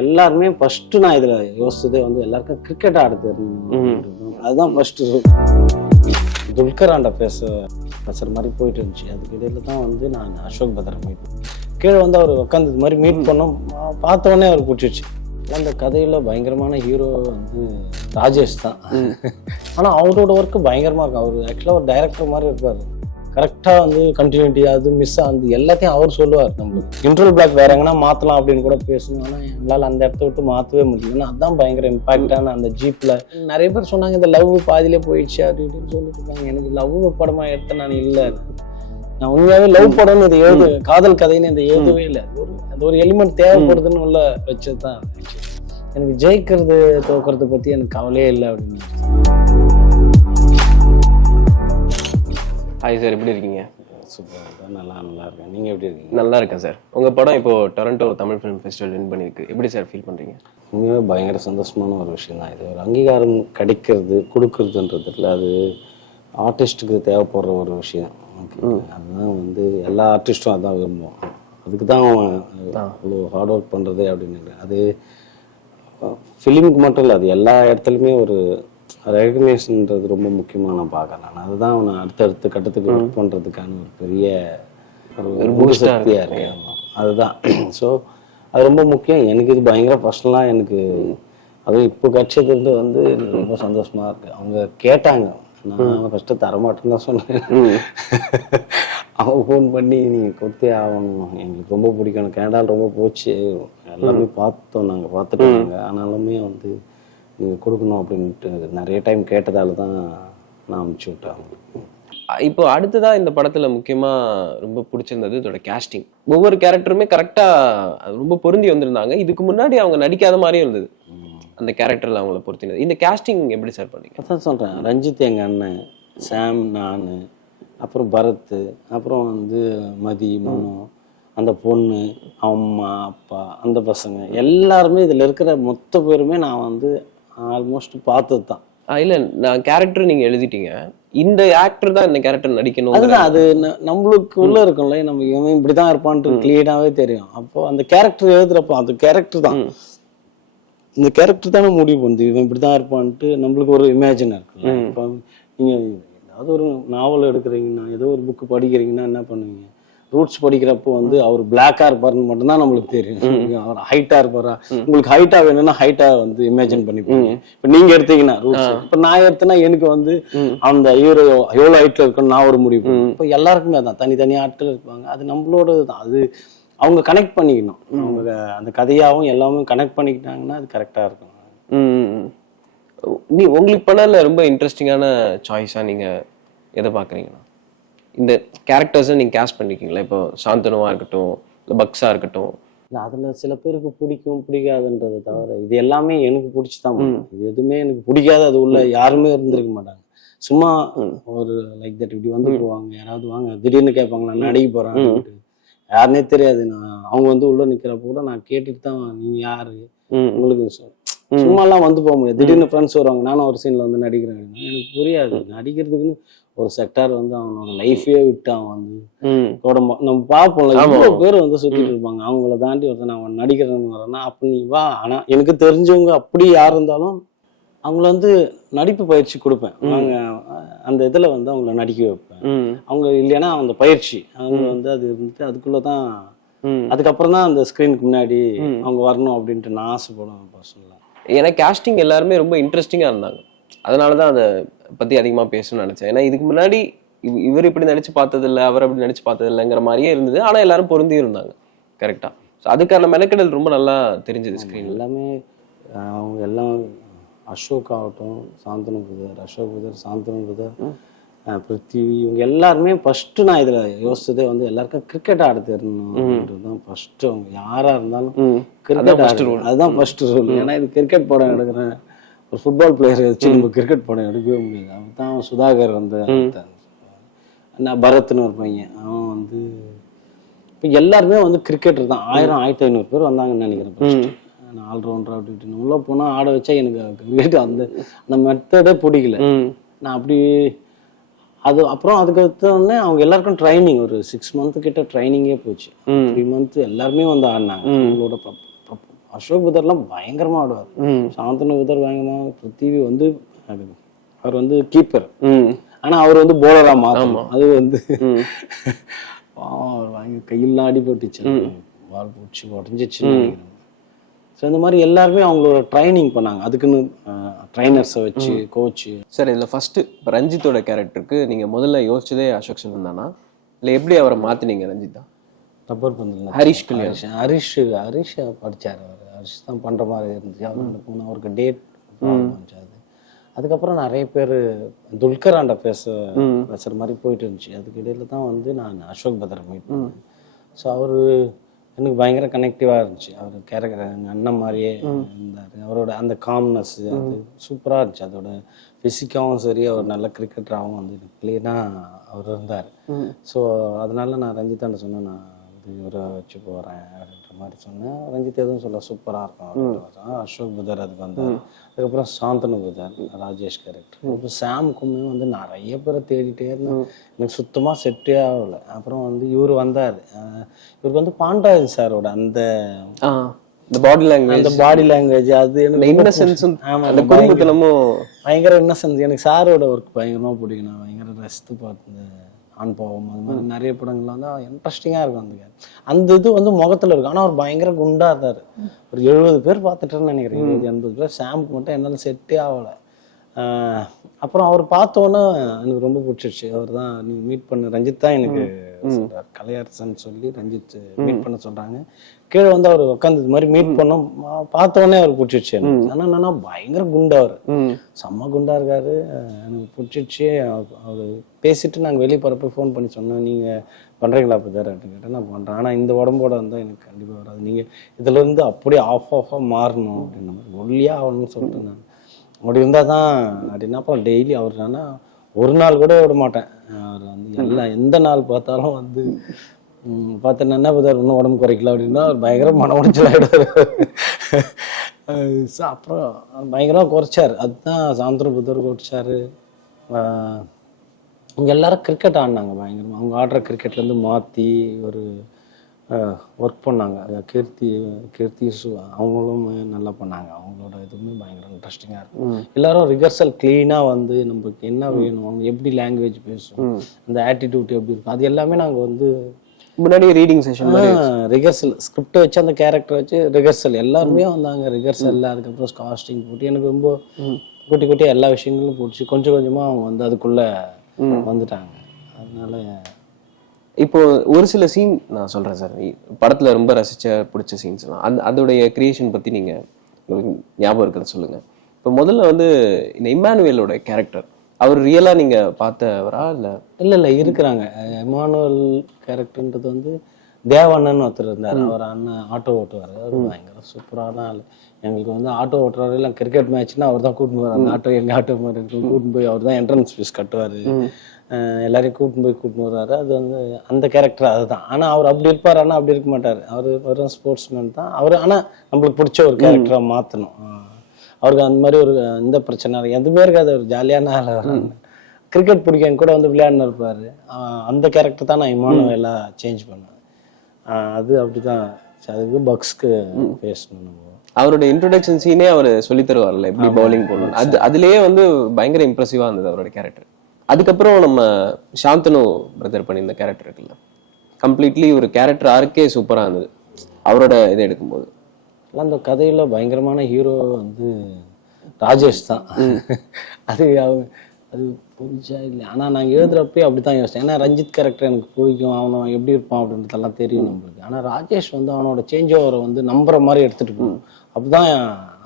எல்லாருமே ஃபர்ஸ்ட் நான் இதுல யோசிச்சதே வந்து எல்லாருக்கும் கிரிக்கெட் ஆட தெரியணும். அதுதான் ஃபர்ஸ்ட். துல்கராண்ட பேசுற மாதிரி போயிட்டு இருந்துச்சு. அதுக்கு இடையில தான் வந்து நான் அசோக் பத்ரை மீட் கீழே வந்து அவர் உட்காந்து இது மாதிரி மீட் பண்ணோம். பார்த்த உடனே அவர் பிடிச்சிச்சு. அந்த கதையில பயங்கரமான ஹீரோ வந்து ராஜேஷ் தான். ஆனா அவரோட ஒர்க்கு பயங்கரமா இருக்கும். அவர் ஆக்சுவலா ஒரு டைரக்டர் மாதிரி இருக்காரு. கரெக்டா வந்து கண்டினியூட்டி அது மிஸ் ஆகுது எல்லாத்தையும் அவர் சொல்லுவார். நம்மளுக்கு இன்டர்வல் பிளாக் வேற எங்கன்னா மாத்தலாம் அப்படின்னு கூட பேசணும். ஆனா எங்களால் அந்த இடத்த விட்டு மாற்றவே முடியல. அதான் பயங்கர இம்பாக்டான அந்த ஜீப்ல நிறைய பேர் சொன்னாங்க இந்த லவ் பாதியிலே போயிடுச்சு அப்படின்னு சொல்லிட்டு இருக்காங்க. எனக்கு லவ் படமா எடுத்த நான் இல்லை. நான் உண்மையாவே லவ் படம்னு இதை எழுது காதல் கதைன்னு இதை எழுதவே இல்லை. அது ஒரு எலிமெண்ட் தேவைப்படுதுன்னு உள்ள வச்சதுதான். எனக்கு ஜெயிக்கிறது தோக்குறத பத்தி எனக்கு கவலையே இல்லை அப்படின்னு. ஹாய் சார், எப்படி இருக்கீங்க? சூப்பர், நல்லா இருக்கேன். நீங்க எப்படி இருக்கீங்க? நல்லா இருக்கேன் சார். உங்க படம் இப்போ Toronto Tamil film festival win பண்ணிருக்கு. எப்படி சார் ஃபீல் பண்றீங்க? உண்மையாக பயங்கர சந்தோஷமான ஒரு விஷயம் தான் இது. ஒரு அங்கீகாரம் கிடைக்கிறது கொடுக்கறதுன்றதுல அது ஆர்டிஸ்ட்டுக்கு தேவைப்படுற ஒரு விஷயம். அதுதான் வந்து எல்லா ஆர்டிஸ்ட்டும் அதான் விரும்புவோம். அதுக்கு தான் அவ்வளோ ஹார்ட் ஒர்க் பண்ணுறதே அப்படின்னு. அது ஃபிலிமுக்கு மட்டும் இல்லை, அது எல்லா இடத்துலையுமே ஒரு ரெகக்னேஷன்ன்றது ரொம்ப முக்கியமாக நான் பார்க்குறேன். நான் அதுதான் அவனை அடுத்தடுத்த கட்டத்துக்கு ஒர்க் பண்ணுறதுக்கான ஒரு பெரிய ஒரு சக்தியாக இருக்கேன். அதுதான். ஸோ அது ரொம்ப முக்கியம். எனக்கு இது பயங்கர பர்சனலாக எனக்கு அதுவும் இப்போ கட்சியத்துலேருந்து வந்து ரொம்ப சந்தோஷமாக இருக்குது. அவங்க கேட்டாங்க, நான் ஃபஸ்ட்டு தரமாட்டேன்னு தான் சொன்னேன். அவங்க ஃபோன் பண்ணி நீங்கள் கொடுத்தே ஆகணும், எங்களுக்கு ரொம்ப பிடிக்கணும், கனடாவில் ரொம்ப போச்சு, எல்லாமே பார்த்தோம், நாங்கள் பார்த்துட்டோங்க, ஆனாலுமே வந்து நீங்கள் கொடுக்கணும் அப்படின்ட்டு நிறைய டைம் கேட்டதால தான் நான் அனுப்பிச்சி விட்டேன் அவங்களுக்கு. இப்போ அடுத்ததா இந்த படத்துல முக்கியமா ரொம்ப பிடிச்சிருந்தது இதோட கேஸ்டிங். ஒவ்வொரு கேரக்டருமே கரெக்டா ரொம்ப பொருந்தி வந்திருந்தாங்க. இதுக்கு முன்னாடி அவங்க நடிக்காத மாதிரியும் இருந்தது அந்த கேரக்டர்ல அவங்கள பொறுத்தினது. இந்த கேஸ்டிங் எப்படி சார் பண்ணீங்க? அதான் சொல்கிறேன், ரஞ்சித் எங்கள் அண்ணன், சாம், நான், அப்புறம் பரத், அப்புறம் வந்து மதி, மனோ, அந்த பொண்ணு, அம்மா, அப்பா, அந்த பசங்க எல்லாருமே இதில் இருக்கிற மொத்த பேருமே நான் வந்து ஆல்மோஸ்ட் பார்த்தது தான். இல்ல, நான் கேரக்டர் நீங்க எழுதிட்டீங்க, இந்த ஆக்டர் தான் இந்த கேரக்டர் நடிக்கணும். அதுதான், அது நம்மளுக்கு உள்ள இருக்கும்ல, நம்ம இவன் இப்படிதான் இருப்பான்ட்டு கிளியராகவே தெரியும். அப்போ அந்த கேரக்டர் எழுதுறப்போ அந்த கேரக்டர் தான், இந்த கேரக்டர் தானே முடிவு பண்ணுது, இவன் இப்படிதான் இருப்பான்ட்டு நம்மளுக்கு ஒரு இமேஜின் இருக்குல்ல. இப்போ நீங்க ஏதாவது ஒரு நாவல் எடுக்கிறீங்கன்னா, ஏதோ ஒரு புக்கு படிக்கிறீங்கன்னா என்ன பண்ணுவீங்க, ரூட்ஸ் படிக்கிறப்போ வந்து அவர் பிளாக்கா இருப்பாருன்னு மட்டும்தான் நம்மளுக்கு தெரியும். அவர் ஹைட்டா இருப்பாரா, உங்களுக்கு ஹைட்டா வேணும்னா ஹைட்டா வந்து இமேஜின் பண்ணிப்பீங்க. இப்ப நீங்க எடுத்தீங்கன்னா ரூட்ஸ், இப்ப நான் எடுத்தேன்னா எனக்கு வந்து அந்த ஹீரோ எவ்வளவு ஹைட்ல இருக்குன்னு நான் ஒரு முடிவு பண்ணுவேன். இப்ப எல்லாருக்குமே அதான், தனித்தனி ஆட்கள் இருப்பாங்க, அது நம்மளோட தான். அது அவங்க கனெக்ட் பண்ணிக்கணும், அவங்க அந்த கதையாவும் எல்லாமே கனெக்ட் பண்ணிக்கிட்டாங்கன்னா அது கரெக்டா இருக்கும். உங்களுக்கு பண்ணல ரொம்ப இன்ட்ரெஸ்டிங்கான சாய்ஸா நீங்க எதை பாக்குறீங்கன்னா, இந்த கேரக்டர்ஸை நீங்க கேஸ்ட் பண்ணிருக்கீங்களா? இப்போ சாந்தனுவா இருக்கட்டும், இல்லை பக்ஸா இருக்கட்டும், இல்லை அதுல சில பேருக்கு பிடிக்கும் பிடிக்காதுன்றதை தவிர இது எல்லாமே எனக்கு பிடிச்சிதான். இது எதுவுமே எனக்கு பிடிக்காது அது உள்ள யாருமே இருந்திருக்க மாட்டாங்க. சும்மா ஒரு லைக் தட் இப்படி வந்து போவாங்க, யாராவது வாங்க திடீர்னு கேட்பாங்க நான் நடிக்க போறேன், யாருன்னே தெரியாது. நான் அவங்க வந்து உள்ள நிக்கிறப்ப கூட நான் கேட்டுட்டு தான் நீங்க யாரு உங்களுக்கு சும்மா எல்லாம் வந்து போக முடியாது. திடீர்னு ஃப்ரெண்ட்ஸ் வருவாங்க, நானும் ஒரு சீன்ல வந்து நடிக்கிறேன், எனக்கு புரியாது. நடிக்கிறதுக்குன்னு ஒரு செக்டார் வந்து அவனோட லைஃபே விட்டு அவன் வந்து நம்ம பார்ப்போம்ல, இவ்வளோ பேர் வந்து சுத்திட்டு இருப்பாங்க, அவங்கள தாண்டி ஒருத்தன் நான் நடிக்கிறேன்னு வரேன்னா அப்ப நீ வா. ஆனா எனக்கு தெரிஞ்சவங்க அப்படி யார் இருந்தாலும் அவங்கள வந்து நடிப்பு பயிற்சி கொடுப்பேன். அவங்க அந்த இதுல வந்து அவங்கள நடிக்க வைப்பேன். அவங்க இல்லைன்னா அந்த பயிற்சி அவங்க வந்து அது இருந்துட்டு அதுக்குள்ளதான், அதுக்கப்புறம் தான் அந்த ஸ்கிரீனுக்கு முன்னாடி அவங்க வரணும் அப்படின்ட்டு நான் ஆசைப்படுவேன் பர்சனலா. ஏன்னா கேஸ்டிங் எல்லாருமே ரொம்ப இன்ட்ரெஸ்டிங்கா இருந்தாங்க, அதனாலதான் அதை பத்தி அதிகமா பேசணும்னு நினைச்சேன். ஏன்னா இதுக்கு முன்னாடி இவர் இப்படி நடிச்சு பார்த்தது இல்லை, அவர் அப்படி நடிச்சு பார்த்தது இல்லைங்கிற மாதிரியே இருந்தது. ஆனா எல்லாரும் பொருந்தி இருந்தாங்க கரெக்டா. அதுக்கான மெனக்கெடல் ரொம்ப நல்லா தெரிஞ்சது ஸ்கிரீன். எல்லாமே அவங்க எல்லாம் அசோக் ஆகட்டும், சாந்தனு புதர், அசோக் புதர், சாந்தனு புதர், பிருத்திவி, இவங்க எல்லாருமே ஃபர்ஸ்ட் நான் இதுல யோசிச்சதே வந்து எல்லாருக்கும் கிரிக்கெட் ஆட தெரியணும்ன்றதுதான் ஃபர்ஸ்ட். அவங்க யாரா இருந்தாலும் கிரிக்கெட் அதுதான் ஃபர்ஸ்ட் ரூல். ஏன்னா இது கிரிக்கெட் படம் எடுக்கிறேன், ஒரு ஃபுட்பால் பிளேயர் வச்சு நம்ம கிரிக்கெட் படம் எடுக்கவே முடியாது. அவன் தான் சுதாகர் வந்து நான் பரத்னு ஒரு பையன், அவன் வந்து இப்போ எல்லாருமே வந்து கிரிக்கெட்டர் தான். 1500 பேர் வந்தாங்கன்னு நினைக்கிறேன். நான் ஆல்ரவுண்டர் அப்படி உள்ள போனா ஆட வச்சா எனக்கு கிரிக்கெட் அந்த மெத்தடே பிடிக்கல. நான் அப்படி அது அப்புறம் அதுக்கு உடனே அவங்க எல்லாருக்கும் ட்ரைனிங் ஒரு 6 months கிட்ட ட்ரைனிங்கே போச்சு. 3 months எல்லாருமே வந்து ஆடினாங்க. அவங்களோட அசோக் புதர்லாம் பயங்கரமா ஆடுவார். சாந்தனு புதர் பயங்கரமா, பிருத்திவி வந்து அவர் வந்து கீப்பர், ஆனா அவர் வந்து போலரா மாத்தணும். அது வந்து அவர் வாங்கி கையெல்லாம் அடிபட்டுச்சு, பால் பிடிச்சி உடஞ்சிச்சு. ஸோ இந்த மாதிரி எல்லாருமே அவங்களோட ட்ரைனிங் பண்ணாங்க, அதுக்குன்னு ட்ரைனர்ஸை வச்சு கோச்சு. சார் இதில் ஃபர்ஸ்ட் ரஞ்சித்தோட கேரக்டருக்கு நீங்க முதல்ல யோசிச்சதே அசோக் செல்வன் தானா, இல்லை எப்படி அவரை மாத்தினீங்க? ரஞ்சித்தா ரப்பர் பந்தில் ஹரிஷ் ஹரிஷ் படிச்சார். அவர் ஹரிஷ் தான் பண்ற மாதிரி இருந்துச்சு. அவருக்கு டேட் அது. அதுக்கப்புறம் நிறைய பேர் துல்கராண்ட பேசுற மாதிரி போயிட்டு இருந்துச்சு. அதுக்கு இடையில தான் வந்து நான் அசோக் பத்ரை மீட் பண்ணேன். ஸோ அவரு எனக்கு பயங்கர கனெக்டிவாக இருந்துச்சு. அவர் கேரக்டர் எங்கள் அண்ணன் மாதிரியே இருந்தார். அவரோட அந்த காம்னஸ் அது சூப்பராக இருந்துச்சு. அதோட ஃபிசிக்காகவும் சரி, அவர் நல்ல கிரிக்கெட்டராகவும் வந்து கிளியராக அவர் இருந்தார். ஸோ அதனால நான் ரஞ்சித்தாண்ட சொன்னேன், நான் வந்து இவரை வச்சு போகிறேன் அப்படின்ற மாதிரி சொன்னேன். ரஞ்சித் எதுவும் சொல்ல, சூப்பராக இருக்கும். அசோக் புதர் அதுக்கு வந்தார். அதுக்கப்புறம் சாந்தனு புதர், ராஜேஷ் கேரக்டர். இப்போ சாம்குமே வந்து நிறைய பேரை தேடிட்டே இருந்தேன், எனக்கு சுத்தமாக செட்டே ஆகலை. அப்புறம் வந்து இவர் வந்தார். இவருக்கு வந்து பாண்டராஜன் சாரோட அந்த பாடி லாங்குவேஜ் அது பயங்கர இன்னசென்ஸ். எனக்கு சாரோட ஒர்க் பயங்கரமா பிடிக்கும். நான் பயங்கர ரசித்து பார்த்தேன். ஆண் பாவம் அது மாதிரி நிறைய படங்கள்லாம் வந்து இன்ட்ரெஸ்டிங்கா இருக்கும். அந்த இது வந்து முகத்துல இருக்கும். ஆனா அவர் பயங்கர குண்டா இருந்தாரு. ஒரு 70 பேர் பார்த்துட்டேன்னு நினைக்கிறேன், 70-80 பேர். சாமுக்கு மட்டும் என்னால செட்டே ஆகலை. அப்புறம் அவர் பார்த்தோன்னே எனக்கு ரொம்ப பிடிச்சிருச்சு. அவர் தான் நீ மீட் பண்ண ரஞ்சித் தான் எனக்கு சொல்றாரு. கலையரசன் சொல்லி ரஞ்சித் மீட் பண்ண சொல்றாங்க. கீழே வந்து அவர் உட்காந்து இது மாதிரி மீட் பண்ணோம். பார்த்தோன்னே அவர் பிடிச்சிருச்சு எனக்கு. ஆனா என்னன்னா பயங்கர குண்டா, அவர் செம்ம குண்டா இருக்காரு. எனக்கு பிடிச்சிருச்சு. அவர் பேசிட்டு நாங்கள் வெளியே போறப்ப ஃபோன் பண்ணி சொன்னோம், நீங்க பண்றீங்களா புதர் அப்படின்னு கேட்டேன். நான் பண்றேன், ஆனா இந்த உடம்போட வந்தா எனக்கு கண்டிப்பா வராது, நீங்க இதுல இருந்து அப்படியே ஆஃபா மாறணும் அப்படின்ற மாதிரி, ஒல்லியா ஆகணும்னு சொல்லிட்டு நான் அப்படி இருந்தால் தான் அப்படின்னா. அப்புறம் டெய்லி அவர் தானே ஒரு நாள் கூட விட மாட்டேன். அவர் வந்து எல்லாம் எந்த நாள் பார்த்தாலும் வந்து பார்த்தேன் என்ன புதர் இன்னும் உடம்பு குறைக்கல அப்படின்னா அவர் பயங்கர மன உடைச்சல் ஆகிடுவார். அப்புறம் பயங்கரமாக குறைச்சார். அதுதான் சாந்தனு புதர் குறைச்சாரு. இங்கே எல்லாரும் கிரிக்கெட் ஆடினாங்க பயங்கரமாக. அவங்க ஆடுற கிரிக்கெட்லேருந்து மாற்றி ஒரு ஒர்க் பண்ணாங்க. கீர்த்தி அவங்களும் நல்லா பண்ணாங்க. அவங்களோட இதுவுமே பயங்கர இன்ட்ரெஸ்டிங்காக இருக்கும். எல்லாரும் ரிஹர்சல் கிளீனாக வந்து நமக்கு என்ன வேணும், அவங்க எப்படி லாங்குவேஜ் பேசும், அந்த ஆட்டிடியூட் எப்படி இருக்கும், அது எல்லாமே நாங்கள் வந்து முன்னாடி ரீடிங் செஷன் ரிஹர்சல் ஸ்கிரிப்ட் வச்சு அந்த கேரக்டர் வச்சு ரிஹர்சல் எல்லாருமே வந்தாங்க. ரிஹர்சல் அதுக்கப்புறம் காஸ்டிங் போட்டு எனக்கு ரொம்ப குட்டி எல்லா விஷயங்களும் போட்டுச்சு. கொஞ்சம் கொஞ்சமாக அவங்க வந்து அதுக்குள்ள வந்துட்டாங்க. அதனால இப்போ ஒரு சில சீன் நான் சொல்றேன் சார், படத்துல ரொம்ப பிடிச்ச சீன்ஸ் எல்லாம் அதோடைய கிரியேஷன் பத்தி நீங்க ஞாபகம் இருக்கிறத சொல்லுங்க. இப்போ முதல்ல வந்து இந்த இம்மானுவேலோட கேரக்டர், அவர் ரியலா நீங்க பார்த்தவரா? இல்ல இருக்கிறாங்க. இம்மானுவேல் கேரக்டர்ன்றது வந்து தேவண்ணன் ஒருத்தர் இருந்தார். அவர் அண்ணன் ஆட்டோ ஓட்டுவார். அவர் பயங்கர சூப்பரான ஆள். எங்களுக்கு வந்து ஆட்டோ ஓட்டுறாரு, இல்லை கிரிக்கெட் மேட்ச்னா அவர் தான் கூட்டின்னு போவார். அந்த ஆட்டோ எங்க ஆட்டோ மாதிரி கூட்டின்னு போய் அவர் தான் என்ட்ரன்ஸ் ஃபீஸ் கட்டுவார். எல்லாரையும் கூட்டின்னு வர்றாரு. அது வந்து அந்த கேரக்டர் அதுதான். ஆனா அவர் அப்படி இருப்பார், ஆனா அப்படி இருக்க மாட்டார். அவர் வெறும் ஸ்போர்ட்ஸ்மேன் தான் அவர். ஆனா நம்மளுக்கு பிடிச்ச ஒரு கேரக்டரை மாத்தணும். அவருக்கு அந்த மாதிரி ஒரு இந்த பிரச்சனை எதுவுமே இருக்காது. ஒரு ஜாலியான ஆள். கிரிக்கெட் பிடிக்கும் கூட வந்து விளையாடுன்னு இருப்பாரு. அந்த கேரக்டர் தான் நான் இம்மானுவேலா சேஞ்ச் பண்ணேன். அது அப்படிதான். அதுக்கு பக்ஸ்க்கு பேசணும். நம்ம அவருடைய இன்ட்ரோடக்ஷன் சீனே அவர் சொல்லி தருவார்ல எப்படி பவுலிங் போடணும். அதுலயே வந்து பயங்கர இம்ப்ரெசிவா இருந்தது அவரோட கேரக்டர். அதுக்கப்புறம் நம்ம சாந்தனு பிரதர் பண்ணியிருந்த கேரக்டர் இருக்குல்ல, கம்ப்ளீட்லி ஒரு கேரக்டர் ஆர்க்கே சூப்பரா இருந்தது அவரோட இதை எடுக்கும்போது. அந்த கதையில பயங்கரமான ஹீரோ வந்து ராஜேஷ் தான். அது புரிஞ்சா இல்லை, ஆனா நாங்க எழுதுறப்பே அப்படித்தான் யோசிச்சேன். ஏன்னா ரஞ்சித் கேரக்டர் எனக்கு பிடிக்கும், அவனை எப்படி இருப்பான் அப்படின்றதெல்லாம் தெரியும் நம்மளுக்கு. ஆனா ராஜேஷ் வந்து அவனோட சேஞ்ச் ஓவரை வந்து நம்புற மாதிரி எடுத்துட்டு போகணும். அப்படிதான்,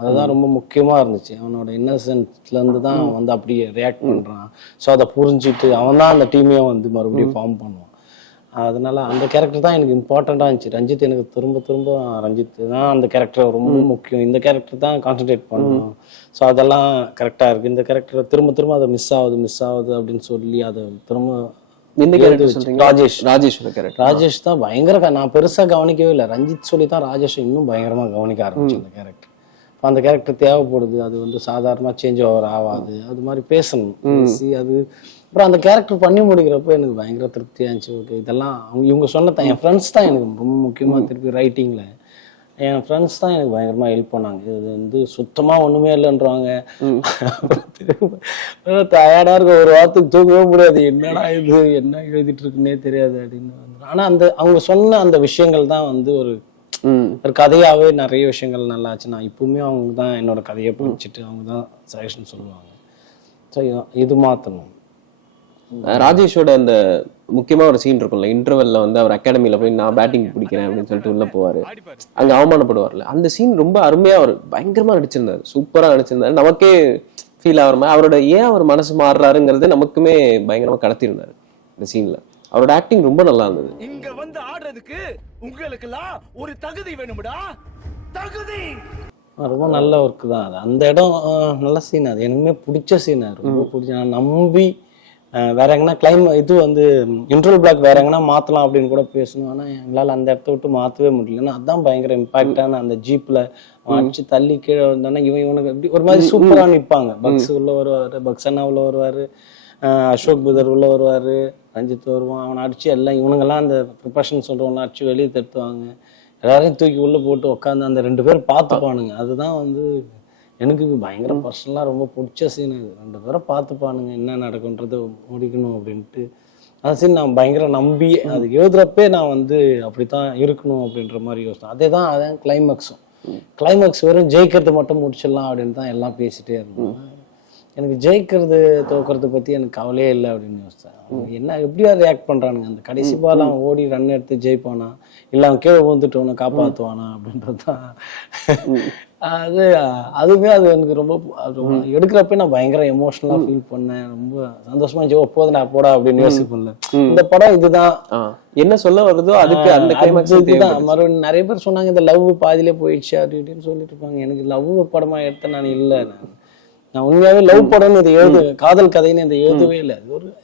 அதுதான் ரொம்ப முக்கியமா இருந்துச்சு. அவனோட இன்னசென்ட்ல இருந்து தான் அவன் வந்து அப்படி ரியாக்ட் பண்றான். ஸோ அதை புரிஞ்சுட்டு அவன் தான் அந்த டீமையும் வந்து மறுபடியும் ஃபார்ம் பண்ணுவான். அதனால அந்த கேரக்டர் தான் எனக்கு இம்பார்ட்டண்டா இருந்துச்சு. ரஞ்சித் எனக்கு திரும்ப ரஞ்சித் தான் அந்த கேரக்டர் ரொம்ப முக்கியம், இந்த கேரக்டர் தான் கான்சென்ட்ரேட் பண்ணணும். ஸோ அதெல்லாம் கரெக்டா இருக்கு. இந்த கேரக்டர் திரும்ப அதை மிஸ் ஆகுது அப்படின்னு சொல்லி அதை திரும்ப ராஜேஷ் தான் பயங்கர. நான் பெருசா கவனிக்கவே இல்லை. ரஞ்சித் சொல்லி தான் ராஜேஷ் இன்னும் பயங்கரமா கவனிக்க ஆரம்பிச்சு அந்த கேரக்டர். அந்த கேரக்டர் தேவைப்படுது. அது வந்து சாதாரணமா சேஞ்ச் ஓவர் ஆகாது. அது மாதிரி பேசணும், பேசி அது. அப்புறம் அந்த கேரக்டர் பண்ணி முடிக்கிறப்ப எனக்கு பயங்கர திருப்தியா இருந்துச்சு. ஓகே, இதெல்லாம் இவங்க சொன்ன என் ஃப்ரெண்ட்ஸ் தான் எனக்கு ரொம்ப முக்கியமா திருப்பி ரைட்டிங்ல என் ஃப்ரெண்ட்ஸ் தான் எனக்கு பயங்கரமா ஹெல்ப் பண்ணாங்க. இது வந்து சுத்தமா ஒண்ணுமே இல்லைன்றாங்க. டயர்டா இருக்க, ஒரு வாரத்துக்கு தூங்கவே முடியாது, என்னடா இது என்ன எழுதிட்டு இருக்குன்னே தெரியாது அப்படின்னு. ஆனா அந்த அவங்க சொன்ன அந்த விஷயங்கள் தான் வந்து ஒரு கதையாவே நிறைய விஷயங்கள் நல்லாச்சு. நான் இப்பவுமே அவங்க தான் என்னோட கதையை படிச்சுட்டு அவங்க தான் சஜஷன் சொல்லுவாங்க. ஸோ இது மாத்தணும். ராஜேஷோட அந்த முக்கியமா ஒரு சீன் இருக்கும்ல, இன்டர்வெல்ல வந்து அவர் அகாடமில போய் நான் பேட்டிங் பிடிக்கிறேன் அப்படின்னு சொல்லிட்டு உள்ள போவாரு, அங்க அவமானப்படுவார்ல, அந்த சீன் ரொம்ப அருமையா அவர் பயங்கரமா நடிச்சிருந்தாரு, சூப்பரா நடிச்சிருந்தாரு. நமக்கே ஃபீல் ஆகிற மாதிரி அவரோட ஏன் அவர் மனசு மாறுறாருங்கிறது நமக்குமே பயங்கரமா கடத்திருந்தாரு இந்த சீன்ல. அவரோட ஆக்டிங் ரொம்ப நல்லா இருந்தது. இங்க வந்து ஆடுறதுக்கு உங்களுக்கெல்லாம் ஒரு தகுதி வேணும்டா, தகுதி. ரொம்ப நல்ல ஒர்க் தான் அது. அந்த இடம் நல்ல சீன், அது எனக்குமே பிடிச்ச சீன், ரொம்ப பிடிச்ச. நான் நம்பி வேற எங்கன்னா இது வந்து இன்டர்வல் பிளாக் வேற எங்கன்னா மாத்தலாம் அப்படின்னு கூட பேசணும். ஆனா எங்களால் அந்த இடத்த விட்டு மாத்தவே முடியல. ஏன்னா அதான் பயங்கர இம்பாக்டான அந்த ஜீப்ல அடிச்சு தள்ளி கீழே வந்தானே இவனுக்கு எப்படி ஒரு மாதிரி சூப்பரா நிற்பாங்க. பக்ஸ் உள்ள வருவாரு, பக்ஸ் அண்ணா உள்ள வருவாரு, அசோக் புதர் உள்ள வருவாரு, ரஞ்சித் வருவான், அவனை அடிச்சு எல்லாம் இவனுங்கெல்லாம் அந்த ப்ரிப்பரேஷன் சொல்றவங்களாம் அடிச்சு வெளியே தட்டுவாங்க, எல்லாரையும் தூக்கி உள்ள போட்டு உட்காந்து அந்த 2 பேரும் பார்த்துப்பானுங்க. அதுதான் வந்து எனக்கு பயங்கர பர்சனலா ரொம்ப பிடிச்ச சீன். இது 2 பேரும் பார்த்துப்பானுங்க, என்ன நடக்கும்ன்றது முடிக்கணும் அப்படின்ட்டு. அந்த சீன் நான் பயங்கர நம்பி அது எழுதுறப்பே நான் வந்து அப்படித்தான் இருக்கணும் அப்படின்ற மாதிரி யோசித்தேன். அதான் கிளைமேக்ஸ் வெறும் ஜெயிக்கிறது மட்டும் முடிச்சிடலாம் அப்படின்னு தான் எல்லாம் பேசிட்டே இருந்தோம். எனக்கு ஜெயிக்கிறது தோக்குறது பத்தி எனக்கு கவலையே இல்லை அப்படின்னு யோசித்தேன். என்ன எப்படியா ரியாக்ட் பண்றானுங்க, அந்த கடைசி பால் அவன் ஓடி ரன் எடுத்து ஜெயிப்பானா இல்லை அவன் கீழே வந்துட்டவனை காப்பாற்றுவானா அப்படின்றதுதான். அதுவே அது எனக்கு ரொம்ப எடுக்கிறப்ப நான் பயங்கர எமோஷனலா ஃபீல் பண்ணேன். ரொம்ப சந்தோஷமா இருந்துச்சு. போதும் நான் போடா அப்படின்னு யோசிப்பேன்ல. இந்த படம் இதுதான், என்ன சொல்ல வருதோ அதுக்கு அந்த கிளைமேக்ஸ் இதுதான். மறுபடியும் நிறைய பேர் சொன்னாங்க இந்த லவ் பாதியிலே போயிடுச்சு அப்படின்னு சொல்லிட்டு இருப்பாங்க. எனக்கு லவ் படமா எடுத்த நான் இல்லை, நான் உண்மையாவே லவ் படம்னு இதை காதல் கதைன்னு இதை எழுதவே இல்லை.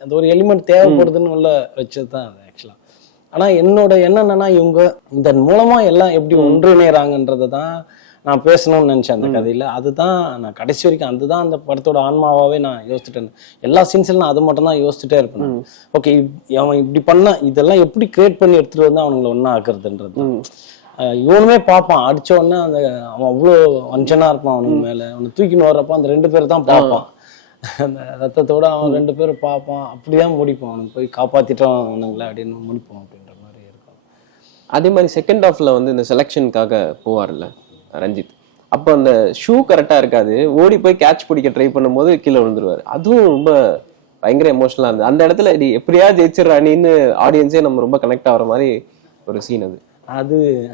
அது ஒரு எலிமெண்ட் தேவைப்படுதுன்னு உள்ள வச்சதுதான் அது ஆக்சுவலா. ஆனா என்னோட என்னன்னா இவங்க இதன் மூலமா எல்லாம் எப்படி ஒன்றிணைறாங்கன்றதை தான் நான் பேசணும்னு நினைச்சேன் அந்த கதையில. அதுதான் நான் கடைசி வரைக்கும் அதுதான் அந்த படத்தோட ஆன்மாவே நான் யோசிச்சுட்டேன். எல்லா சீன்ஸ்ல நான் அது மட்டும் தான் யோசிச்சுட்டே இருப்பேன். ஓகே, அவன் இப்படி பண்ண இதெல்லாம் எப்படி கிரியேட் பண்ணி எடுத்துட்டு வந்து அவனுங்களை ஒன்னா ஆக்குறதுன்றது. இவனுமே பார்ப்பான், அடிச்ச உடனே அந்த அவன் அவ்வளோ வஞ்சனா இருப்பான் அவனுக்கு மேல, அவனை தூக்கின்னு வர்றப்ப அந்த 2 பேர் தான் பார்ப்பான், அந்த ரத்தத்தோட அவன் 2 பேரும் பார்ப்பான். அப்படிதான் முடிப்பான், அவனுக்கு போய் காப்பாத்திட்டோம் அவனுங்களை அப்படின்னு முடிப்போம் அப்படின்ற மாதிரி இருக்கும். அதே மாதிரி செகண்ட் ஹாஃப்ல வந்து இந்த செலெக்ஷனுக்காக போவார்ல ரஞ்சித், அப்போ அந்த ஷூ கரெக்டா இருக்காது, ஓடி போய் கேட்ச் பிடிக்க ட்ரை பண்ணும்போது கீழே விழுந்துருவாரு. அதுவும் ரொம்ப பயங்கர எமோஷனலா இருந்தது. அந்த இடத்துல இது எப்படியா ஜெயிச்சிடறானின்னு ஆடியன்ஸே நம்ம ரொம்ப கனெக்ட் ஆகிற மாதிரி ஒரு சீன் அது.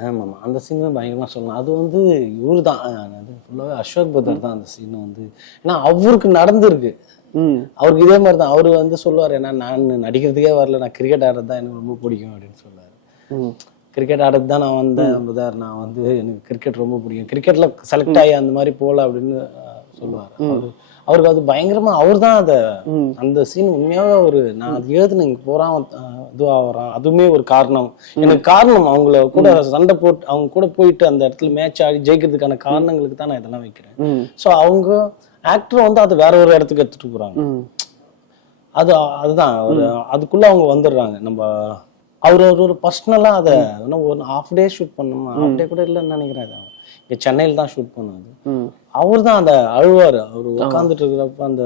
ஆமாம், அந்த சீன் பயங்கரமா சொல்லலாம். அது வந்து இவரு தான், அது ஃபுல்லாகவே அசோக் புதர் தான் அந்த சீன் வந்து. ஏன்னா அவருக்கு நடந்திருக்கு, அவருக்கு இதே மாதிரி தான். அவரு வந்து சொல்லுவார், ஏன்னா நான் நடிக்கிறதுக்கே வரல, நான் கிரிக்கெட் ஆடுறது தான் எனக்கு ரொம்ப பிடிக்கும் அப்படின்னு சொல்லுவாரு. கிரிக்கெட் ஆடுறது தான் நான் வந்தேன் புதர், நான் வந்து எனக்கு கிரிக்கெட் ரொம்ப பிடிக்கும், கிரிக்கெட்ல செலக்ட் ஆகி அந்த மாதிரி போகல அப்படின்னு சொல்லுவார். அவருக்கு அது பயங்கரமா அவர் தான் அந்த சீன் உண்மையாவே நான் அது எழுதுன இங்க போறான் இதுவாகிறான், அதுவுமே ஒரு காரணம். எனக்கு காரணம் அவங்கள கூட சண்டை போட்டு அவங்க கூட போயிட்டு அந்த இடத்துல மேட்ச் ஆடி ஜெயிக்கிறதுக்கான காரணங்களுக்கு தான் நான் இதெல்லாம் வைக்கிறேன். ஸோ அவங்க ஆக்டர் வந்து அதை வேற ஒரு இடத்துக்கு எடுத்துட்டு போறாங்க. அதுதான் அதுக்குள்ள அவங்க வந்துடுறாங்க. நம்ம ஒரு பர்சனலா அதை ஒரு ஹாஃப் டே ஷூட் பண்ணோமா, ஹாஃப் டே கூட இல்லைன்னு நினைக்கிறேன். இங்க சென்னையில் தான் ஷூட் பண்ணது. அவர் தான் அந்த அழுவாரு, அவர் உட்காந்துட்டு இருக்கிறப்ப அந்த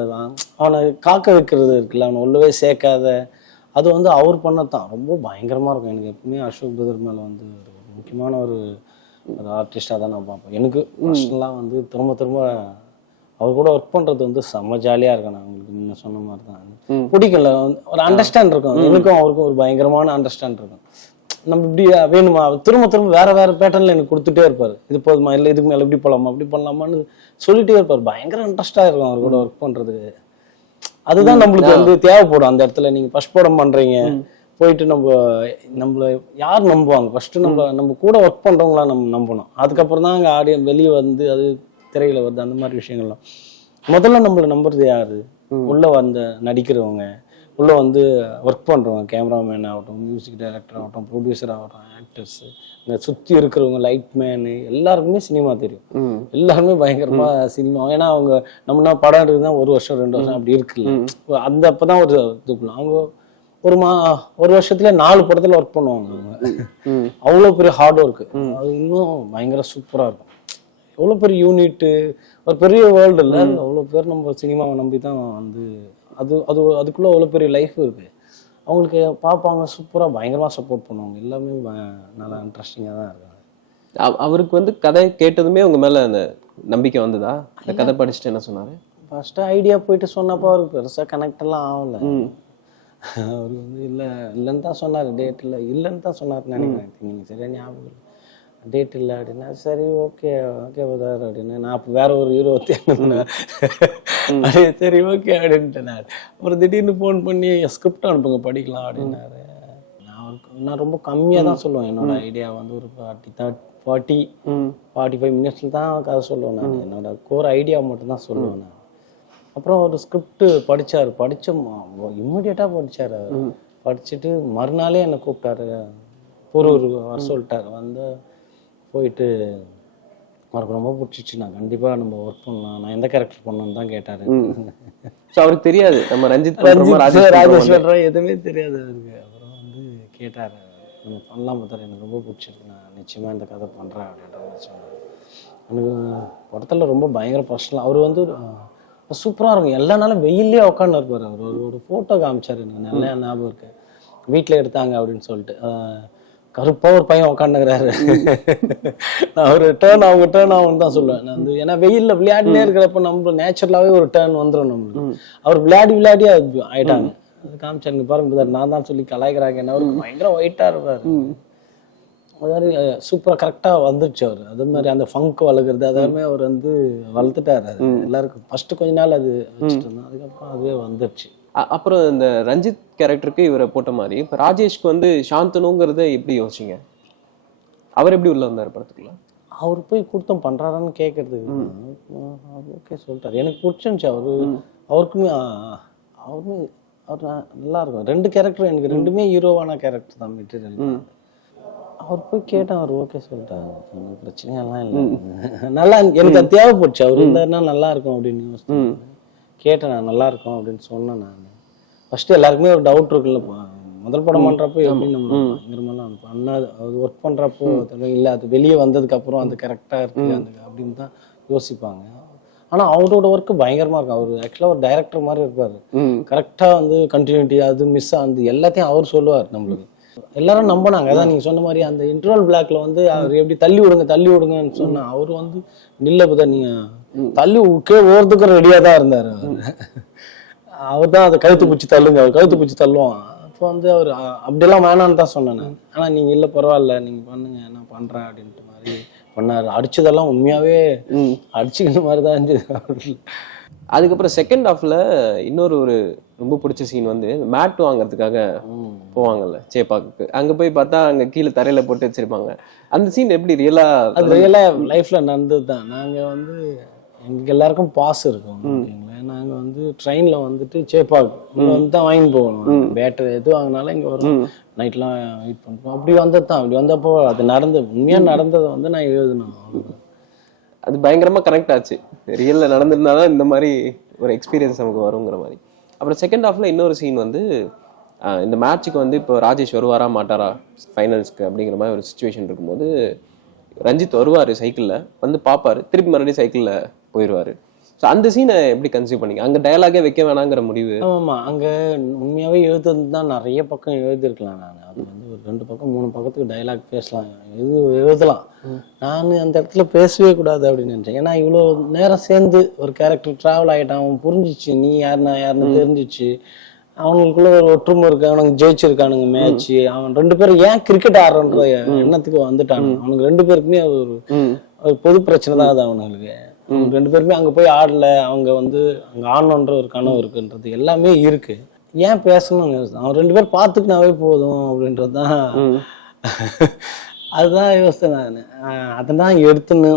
அவனை காக்க வைக்கிறது இருக்குல்ல, அவனை உள்ளவே சேர்க்காத, அது வந்து அவர் பண்ணதான் ரொம்ப பயங்கரமா இருக்கும். எனக்கு எப்பவுமே அசோக் புதர் மேல வந்து ஒரு முக்கியமான ஒரு ஆர்டிஸ்டா தான் நான் பார்ப்பேன். எனக்கு பர்சனலா வந்து திரும்ப அவர் கூட ஒர்க் பண்றது வந்து செம்ம ஜாலியா இருக்கும். நான் உங்களுக்கு முன்ன சொன்ன மாதிரி தான் பிடிக்கல, ஒரு அண்டர்ஸ்டாண்ட் இருக்கும். எனக்கும் அவருக்கும் ஒரு பயங்கரமான அண்டர்ஸ்டாண்ட் இருக்கும். நம்ம இப்படி வேணுமா, திரும்ப வேற பேட்டர்ன்ல எனக்கு கொடுத்துட்டே இருப்பாரு. இது போதுமா, இல்லை இதுக்கு மேல இப்படி போலாமா, அப்படி பண்ணலாமான்னு சொல்லிட்டே இருப்பாரு. பயங்கர இன்ட்ரெஸ்டா இருக்கும் அவர் கூட ஒர்க் பண்றதுக்கு. அதுதான் நம்மளுக்கு வந்து தேவைப்படும் அந்த இடத்துல. நீங்க ஃபர்ஸ்ட் படம் பண்றீங்க, போயிட்டு நம்மள யார் நம்புவாங்க? ஃபர்ஸ்ட் நம்ம கூட ஒர்க் பண்றவங்களா நம்ம நம்பணும். அதுக்கப்புறம் தான் அங்க ஆடியன்ஸ் வெளியே வந்து அது திரையில வருது. அந்த மாதிரி விஷயங்கள்லாம் முதல்ல நம்மள நம்புறது யாரு? உள்ள வந்து நடிக்கிறவங்க, உள்ள வந்து ஒர்க் பண்றவங்க, கேமராமேன் ஆகட்டும், மியூசிக் டைரக்டர் ஆகட்டும், ப்ரொடியூசர் ஆகட்டும், ஆக்டர்ஸ், இந்த சுத்தி இருக்கிறவங்க, லைட் மேனு, எல்லாருக்குமே சினிமா தெரியும். எல்லாருமே பயங்கரமா சினிமா. ஏன்னா அவங்க நம்ம படம் எடுக்குதுன்னா 1 வருஷம் 2 வருஷம் அப்படி இருக்குல்ல, அந்த அப்பதான் ஒரு இது அவங்க ஒரு வருஷத்துல 4 படத்துல ஒர்க் பண்ணுவாங்க அவங்க. அவ்வளோ பெரிய ஹார்ட் ஒர்க். அது இன்னும் பயங்கர சூப்பரா இருக்கும். எவ்வளோ பெரிய யூனிட்டு, ஒரு பெரிய வேர்ல்டு இல்லை, அவ்வளோ பேர் நம்ம சினிமாவை நம்பி தான் வந்து அது அது அதுக்குள்ள அவ்வளோ பெரிய லைஃப் இருக்கு. அவங்களுக்கு பார்ப்பாங்க, சூப்பராக பயங்கரமாக சப்போர்ட் பண்ணுவாங்க. எல்லாமே நல்லா இன்ட்ரெஸ்டிங்காக தான் இருக்காங்க. அவருக்கு வந்து கதை கேட்டதுமே உங்க மேல அந்த நம்பிக்கை வந்ததா? அந்த கதை படிச்சுட்டு என்ன சொன்னாரு? ஃபர்ஸ்ட் ஐடியா போயிட்டு சொன்னப்போ அவருக்கு பெருசாக கனெக்ட் எல்லாம் ஆகல. அவர் வந்து இல்லைன்னு தான் சொன்னார். டேட் இல்லைன்னு தான் சொன்னார் நினைக்கிறேன். நீங்கள் சரியா ஞாபகம் இல்லை. டேட் இல்லை அப்படின்னா சரி ஓகே பதார் அப்படின்னு நான் அப்போ வேற ஒரு ஹீரோ தேர்ந்தேன். சரி ஓகே அப்படின்ட்டு அப்புறம் திடீர்னு ஃபோன் பண்ணி ஸ்கிரிப்ட் அனுப்புங்க படிக்கலாம் அப்படின்னாரு. நான் ரொம்ப கம்மியாக தான் சொல்லுவேன். என்னோட ஐடியா வந்து ஒரு 45 மினிட்ஸில் தான் கதை சொல்லுவேன். நான் என்னோட கோர் ஐடியா மட்டும் தான் சொல்லுவேன். நான் அப்புறம் ஒரு ஸ்கிரிப்ட் படித்தார். இம்மிடியட்டாக படித்தார். படிச்சுட்டு மறுநாளே என்னை கூப்பிட்டாரு. ஒரு வர சொல்லிட்டார். வந்து போயிட்டு அவருக்கு ரொம்ப பிடிச்சிச்சு. நான் கண்டிப்பாக நம்ம ஒர்க் பண்ணலாம், நான் எந்த கேரக்டர் பண்ணணும்னு தான் கேட்டார். அவருக்கு தெரியாது நம்ம ரஞ்சித் ராஜேஷ் எதுவுமே தெரியாது அவருக்கு. அப்புறம் வந்து கேட்டார், நம்ம பண்ணலாம் பார்த்தாரு, எனக்கு ரொம்ப பிடிச்சிருக்கு, நான் நிச்சயமாக இந்த கதை பண்ணுறேன் அப்படின்ற சொன்னார். எனக்கு படத்தில் ரொம்ப பயங்கர பர்சனல். அவர் வந்து சூப்பராக இருக்கும். எல்லா நாளும் வெயிலே உட்காந்து இருப்பார். அவர் ஒரு ஃபோட்டோ காமிச்சார், எனக்கு நல்லா ஞாபகம் இருக்கு. வீட்டில் எடுத்தாங்க அப்படின்னு சொல்லிட்டு கருப்பா ஒரு பையன் உட்காந்துக்கிறாரு. நான் ஒரு அவங்க டேர்ன் ஆகும்னு தான் சொல்லுவேன். நான் வந்து ஏன்னா வெயில்ல விளையாடினே இருக்கிறப்ப நம்ம நேச்சுரலாவே ஒரு டேர்ன் வந்துடும் நம்மளுக்கு. அவர் விளையாடி ஆயிட்டாங்க. அது காமிச்சாங்க பாருங்க, நான் தான் சொல்லி கலாய்க்கிறாங்க. என்ன அவருக்கு பயங்கர ஒயிட்டா இருப்பாரு. அது மாதிரி சூப்பரா கரெக்டா வந்துடுச்சு அவரு. அது மாதிரி அந்த ஃபங்க் வளர்க்குறது அதெல்லாமே அவர் வந்து வளர்த்துட்டாரு. அது எல்லாருக்கும் ஃபர்ஸ்ட் கொஞ்ச நாள் அது வச்சுட்டு இருந்தோம், அதுக்கப்புறம் அதுவே வந்துடுச்சு. அப்புறம் இந்த ரஞ்சித் கேரக்டருக்கு இவரை போட்ட மாதிரி இப்ப ராஜேஷ்க்கு வந்து சாந்தனுங்கிறத எப்படி யோசிச்சீங்க? அவர் எப்படி உள்ள வந்தார் படத்துக்குள்ள? அவர் போய் கொடுத்தோம் பண்றாரான்னு கேட்கறதுக்கு ஓகே சொல்லிட்டாரு. எனக்கு பிடிச்சிருந்துச்சு. அவருக்குமே அவர் நல்லா இருக்கும். 2 கேரக்டர் எனக்கு 2மே ஹீரோவான கேரக்டர் தான் மெட்டீரியல். அவர் போய் கேட்டேன், அவர் ஓகே சொல்லிட்டாரு. பிரச்சனையெல்லாம் இல்லை, நல்லா எனக்கு அது தேவைப்பட்டுச்சு. அவர் இருந்தாருன்னா நல்லா இருக்கும் அப்படின்னு கேட்டேன். நான் நல்லா இருக்கும் அப்படின்னு சொன்னேன். நான் ஃபர்ஸ்ட் எல்லாருக்குமே ஒரு டவுட் இருக்குல்ல, முதல் படம் பண்றப்போ எப்படி நம்ம பயங்கரமெல்லாம் பண்ணாது, அது ஒர்க் பண்றப்போ இல்லை அது வெளியே வந்ததுக்கு அப்புறம் அது கரெக்டா இருக்கு அந்த அப்படின்னு தான் யோசிப்பாங்க. ஆனா அவரோட ஒர்க்கு பயங்கரமா இருக்கும். அவர் ஆக்சுவலா ஒரு டைரக்டர் மாதிரி இருப்பாரு. கரெக்டா வந்து கண்டினியூட்டி அது மிஸ் ஆகுது எல்லாத்தையும் அவர் சொல்லுவார் நம்மளுக்கு. எல்லாரும் நம்பினாங்க. அதான் நீங்க சொன்ன மாதிரி அந்த இன்டர்வல் பிளாக்ல வந்து அவர் எப்படி தள்ளி விடுங்கன்னு சொன்னா அவர் வந்து நில்லப்பதா நீங்க தள்ளி ஓரத்துக்கு ரெடியா தான் இருந்தாரு. அவர் தான் அதை கழுத்து பிடிச்சி தள்ளுங்க, அவர் கழுத்து பிடிச்சி தள்ளுவான். அப்போ வந்து அவர் அப்படியெல்லாம் வேணான்னு தான் சொன்னேன். ஆனா நீங்க இல்ல பரவாயில்ல நீங்க பண்ணுங்க நான் பண்றேன் அப்படின்ட்டு மாதிரி பண்ணாரு. அடிச்சதெல்லாம் உண்மையாவே அடிச்சுக்கிற மாதிரி தான் இருந்துச்சு. அதுக்கப்புறம் செகண்ட் ஹாஃப்ல இன்னொரு ரொம்ப பிடிச்ச சீன் வந்து மேட் வாங்குறதுக்காக போவாங்கல்ல சேப்பாக்கு. அங்க போய் பார்த்தா அங்க கீழே தரையில போட்டு வச்சிருப்பாங்க. அந்த சீன் எப்படி ரியலா? அது ரியலா லைஃப்ல நடந்ததுதான். நாங்க வந்து எங்களுக்கு எல்லாருக்கும் பாஸ் இருக்கும். ஓகேங்களா, நாங்க வந்து ட்ரெயின்ல வந்துட்டு சேப்பாக்கு வந்து தான் வாங்கி போகணும். பேட்டரி எது வாங்கினாலும் இங்க வரும். நைட்லாம் வெயிட் பண்ணுவோம். அப்படி வந்ததுதான். அப்படி வந்தப்போ அது உண்மையா நடந்ததை வந்து நான் எழுதணும். அது பயங்கரமா கனெக்ட் ஆச்சு. ரியல்ல நடந்திருந்தாதான் இந்த மாதிரி ஒரு எக்ஸ்பீரியன்ஸ் நமக்கு வருங்கிற மாதிரி. அப்புறம் செகண்ட் ஹாஃப்ல இன்னொரு சீன் வந்து இந்த மேட்சுக்கு வந்து இப்போ ராஜேஷ் வருவாரா மாட்டாரா ஃபைனல்ஸ்க்கு அப்படிங்கிற மாதிரி ஒரு சுச்சுவேஷன் இருக்கும்போது ரஞ்சித் வருவாரு சைக்கிள்ல வந்து பார்ப்பாரு, திருப்பி மறுபடியும் சைக்கிள்ல போயிடுவாரு. ஸோ அந்த சீனை எப்படி கன்சியூவ் பண்ணீங்க? அங்கே டயலாகே வைக்க வேணாங்கிற முடிவு? ஆமாம், அங்கே உண்மையாகவே எழுதுறது தான் நிறைய பக்கம் எழுதியிருக்கலாம். நான் அது வந்து ஒரு 2 பக்கம் 3 பக்கத்துக்கு டயலாக் பேசலாம், எழுதலாம். நான் அந்த இடத்துல பேசவே கூடாது அப்படின்னு நினச்சேன். ஏன்னா இவ்வளோ நேரம் சேர்ந்து ஒரு கேரக்டர் ட்ராவல் ஆகிட்டான், அவன் புரிஞ்சிச்சு நீ யாருன்னா யாருன்னு தெரிஞ்சிச்சு, அவனுக்குள்ள ஒரு ஒற்றுமை இருக்கு, அவனுக்கு ஜெயிச்சிருக்கானுங்க மேட்ச், அவன் 2 பேரும் ஏன் கிரிக்கெட் ஆடுறன்ற எண்ணத்துக்கு வந்துட்டானு. அவனுக்கு 2 பேருக்குமே ஒரு பொது பிரச்சனை தான் அது. அவனுங்களுக்கு 2 பேருமே அங்க போய் ஆடல, அவங்க வந்து அங்க ஆடணுன்ற ஒரு கனவு இருக்குன்றது எல்லாமே இருக்கு. ஏன் பேசணும், அவன் 2 பேர் பார்த்துக்கினாவே போதும் அப்படின்றதுதான். அதுதான் யோசித்தேன் நான். அதான் எடுத்துன்னு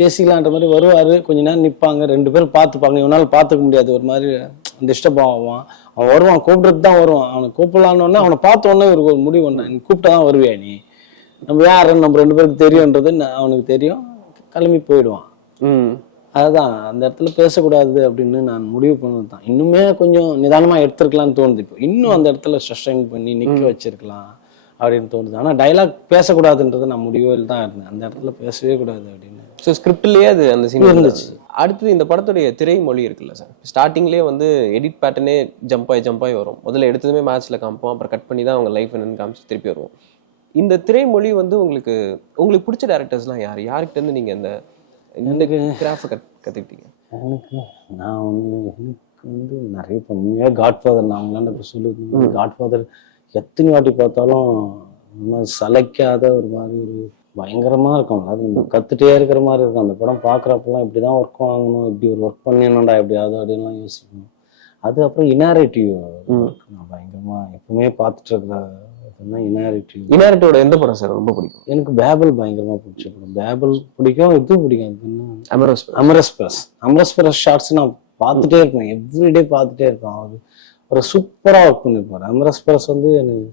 பேசிக்கலான்ற மாதிரி வருவாரு, கொஞ்ச நேரம் நிற்பாங்க, 2 பேரும் பார்த்துப்பாங்க. இவனால பார்த்துக்க முடியாது, ஒரு மாதிரி டிஸ்டர்ப் ஆவான். அவன் வருவான், கூப்பிட்டு தான் வருவான். அவனை கூப்பிடலான்னு அவனை பார்த்த உடனே ஒரு முடிவு பண்ண, நீ கூப்பிட்டா தான் வருவியா, நீ நம்ம யாருன்னு நம்ம 2 பேருக்கு தெரியுன்றது அவனுக்கு தெரியும், கிளம்பி போயிடுவான். அதுதான் அந்த இடத்துல பேசக்கூடாது அப்படின்னு நான் முடிவு பண்ணது தான். இன்னுமே கொஞ்சம் நிதானமா எடுத்திருக்கலாம்னு தோணுது. இப்போ இன்னும் அந்த இடத்துல சஸ்டைன் பண்ணி நிக்க வச்சிருக்கலாம் அப்படின்னு தோணுது. ஆனா டைலாக் பேசக்கூடாதுன்றது நான் முடிவில் தான் இருந்தேன். அந்த இடத்துல பேசவே கூடாது அப்படின்னு. ஸோ ஸ்கிரிப்ட்லயே அது அந்த சீன் இருந்துச்சு. அடுத்தது இந்த படத்துடைய திரைமொழி இருக்குல்ல சார், ஸ்டார்டிங்லேயே வந்து எடிட் பேட்டர்னே ஜம்ப் ஆகி வரும். முதல்ல எடுத்ததுமே மேட்ச்ல காமிப்போம், அப்புறம் கட் பண்ணி தான் அவங்க லைஃப் என்னன்னு காமிச்சு திருப்பி வருவோம். இந்த திரைமொழி வந்து உங்களுக்கு பிடிச்ச டேரக்டர்ஸ்லாம் யாருக்கிட்ட இருந்து நீங்க இந்த கிராஃபை கத்துக்கிட்டீங்க? எனக்கு வந்து நிறைய பண்ணுவேன். காட்ஃபாதர் நாங்களாம் சொல்லுது. காட்ஃபாதர் எத்தனை வாட்டி பார்த்தாலும் சளைக்காத ஒரு மாதிரி ஒரு பயங்கரமா இருக்கும். அது நம்ம கத்துட்டே இருக்கிற மாதிரி இருக்கும். அந்த படம் பாக்குறப்பெல்லாம் இப்படிதான் ஒர்க் வாங்கணும், இப்படி ஒரு ஒர்க் பண்ணணும்டா எப்படியாவது அப்படின்லாம் யோசிக்கணும். அது அப்புறம் இனாரேட்டிவ் நான் பயங்கரமா எப்பவுமே பார்த்துட்டு இருக்கிற இனாரேட்டிவோட எந்த படம் சார் ரொம்ப பிடிக்கும்? எனக்கு பேபிள் பயங்கரமா பிடிச்ச படம். பேபிள் பிடிக்கும், இது பிடிக்கும். அமரஸ் பிரஸ் ஷார்ட்ஸ் நான் பார்த்துட்டே இருப்பேன், எவ்ரிடே பார்த்துட்டே இருப்பேன். அது ஒரு சூப்பரா ஒர்க் பண்ணிருப்பாரு. அமரஸ் பிரஸ் வந்து எனக்கு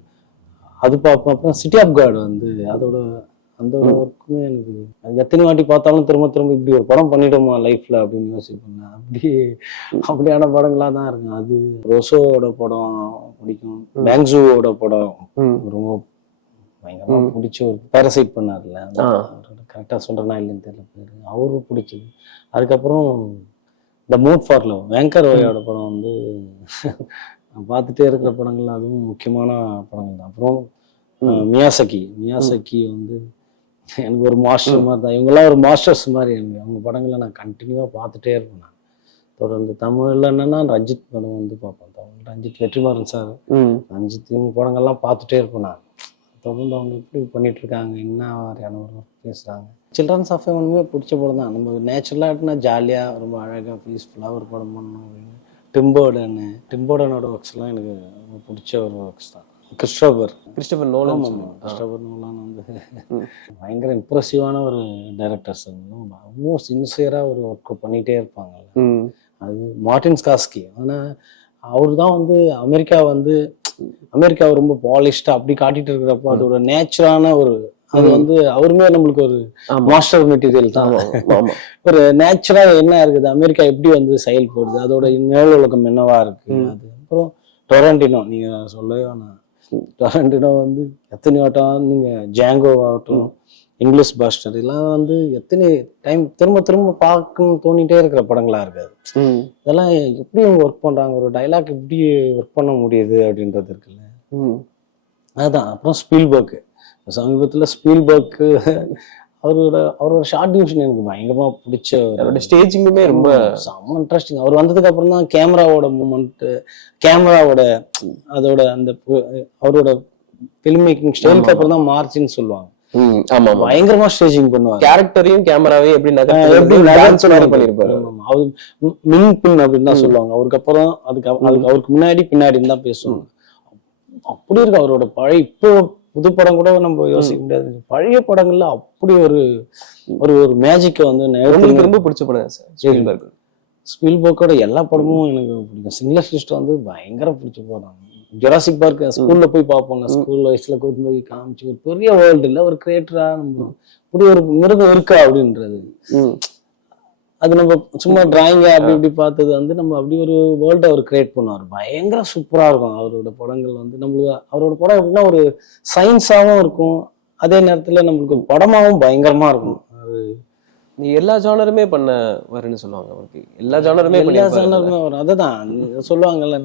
அது பார்ப்பேன். அப்புறம் சிட்டி ஆஃப் காட் வந்து அந்த ஒர்க்குமே எனக்கு எத்தனை வாட்டி பார்த்தாலும் திரும்ப இப்படி ஒரு படம் பண்ணிட்டோமா லைஃப்ல அப்படின்னு யோசிப்பேன். அப்படியான படங்களா தான் இருக்கும். அது ரோசோவோட படம் பிடிக்கும், பேங்ஸுவோட படம் ரொம்ப பயங்கரமா பிடிச்ச ஒரு பேரசைட் பண்ணார்ல, கரெக்டா சொல்றேன்னா இல்லைன்னு தெரியல பேரு, அவரு பிடிச்சது. அதுக்கப்புறம் த மூட் ஃபார் லவ் வேங்கர் ஓயோட படம் வந்து பார்த்துட்டே இருக்கிற படங்கள், அதுவும் முக்கியமான படங்கள் தான். அப்புறம் மியாசகி வந்து எனக்கு ஒரு மாஸ்டர் மாதிரி தான். இவங்கெல்லாம் ஒரு மாஸ்டர்ஸ் மாதிரி. எனக்கு அவங்க படங்களை நான் கண்டினியூவா பார்த்துட்டே இருப்பேன். நான் தொடர்ந்து தமிழ்ல என்னன்னா ரஞ்சித் படம் வந்து பார்ப்பேன். தமிழ் ரஞ்சித் வெற்றிமாறன் சார், ரஞ்சித் இவங்க படங்கள்லாம் பார்த்துட்டே இருப்பேன் நான். தொடர்ந்து அவங்க எப்படி பண்ணிட்டு இருக்காங்க, என்ன மாதிரியான ஒரு பேசுறாங்க. சில்ட்ரன்ஸ் ஆஃப் ஹெவனுமே பிடிச்ச படம் தான். நம்ம நேச்சுரலா இருக்குன்னா ஜாலியா ரொம்ப அழகா பீஸ்ஃபுல்லா ஒரு படம் பண்ணணும் அப்படின்னு. டிம்போர்டனோட ஒர்க்ஸ் எல்லாம் எனக்கு ரொம்ப பிடிச்ச ஒரு ஒர்க்ஸ் தான். கிறிஸ்டோபர் நோலான் வந்து பயங்கர இம்ப்ரெசிவான ஒரு டைரக்டர்ஸ். அவ்வளோ சின்சியரா ஒரு ஒர்க் பண்ணிட்டே இருப்பாங்க. அது மார்டின் ஸ்கார்ஸ்கி. ஆனா அவரு தான் வந்து அமெரிக்கா ரொம்ப பாலிஷ்டா அப்படி காட்டிட்டு இருக்கிறப்போ அதோட நேச்சுரான ஒரு அது வந்து அவருமே நம்மளுக்கு ஒரு மாஸ்டர் மெட்டீரியல் தான். ஒரு நேச்சுரா என்ன இருக்குது, அமெரிக்கா எப்படி வந்து செயல்படுது, அதோட மேல் உலகம் என்னவா இருக்கு. அது அப்புறம் டொரண்டினோ நீங்க சொல்லவே வேணாம். டொரண்டினோ வந்து எத்தனை வாட்டம் நீங்க ஜாங்கோ ஆகட்டும், இங்கிலீஷ் பாஸ்டர் எல்லாம் வந்து எத்தனை டைம் திரும்ப பார்க்கணும்னு தோணிட்டே இருக்கிற படங்களா இருக்காது. இதெல்லாம் எப்படி அவங்க ஒர்க் பண்றாங்க, ஒரு டைலாக் எப்படி ஒர்க் பண்ண முடியுது அப்படின்றது இருக்குல்ல. அதுதான். அப்புறம் ஸ்பீல்பர்க், சமீபத்துல ஸ்பீல்பர்க் அவரோட ஷார்ட் டிவிஷன் எனக்கு பயங்கரமா பிடிச்ச. ஸ்டேஜிங்குமே ரொம்ப செம்ம இன்ட்ரெஸ்டிங். அவர் வந்ததுக்கு அப்புறம் தான் கேமராவோட மூமெண்ட், கேமராவோட அதோட அந்த அவரோட ஃபிலிம் மேக்கிங் ஸ்டைலுக்கு அப்புறம் தான் மார்ச்சின்னு சொல்லுவாங்க. பயங்கரமா ஸ்டேஜிங் பண்ணுவாங்க. கேரக்டரையும் கேமராவையும் எப்படி பண்ணிருப்பாரு. அவர் மின் பின் அப்படின்னு தான் சொல்லுவாங்க. அவருக்கு அப்புறம் அவருக்கு முன்னாடி பின்னாடின்னு தான் பேசுவாங்க. அப்படி இருக்கு அவரோட பழைய. இப்போ புது படம் கூட நம்ம யோசிக்க முடியாது. பழைய படங்கள்ல அப்படி ஒரு ஒரு மேஜிக்கை வந்து ரொம்ப பிடிச்ச படம் ஸ்பீல்பர்க்கோட எல்லா படமும் எனக்கு பிடிக்கும். சிங்லர் லிஸ்ட் வந்து பயங்கர பிடிச்ச படம். ஜுராசிக் பார்க் ஸ்கூல்ல போய் பார்ப்போங்க. ஸ்கூல் வயசுல கூட்டு போய் காமிச்சு ஒரு பெரிய வேர்ல்டு இல்ல, ஒரு கிரியேட்டரா நம்ம இப்படி ஒரு மிருகம் இருக்கா அப்படின்றது. அது நம்ம சும்மா டிராயிங்கா அப்படி இப்படி பார்த்தது வந்து நம்ம அப்படி ஒரு வேர்ல்டை அவர் கிரியேட் பண்ணுவார். பயங்கர சூப்பரா இருக்கும் அவரோட படங்கள் வந்து. நம்மளுக்கு அவரோட படம் எப்படின்னா ஒரு சயின்ஸாவும் இருக்கும், அதே நேரத்துல நம்மளுக்கு படமாவும் பயங்கரமா இருக்கும். அது நீ எல்லா ஜானருமே பண்ண வருன்னு சொல்லுவாங்க. அவருக்கு எல்லா ஜானருமே வரும். அதுதான் சொல்லுவாங்கல்ல.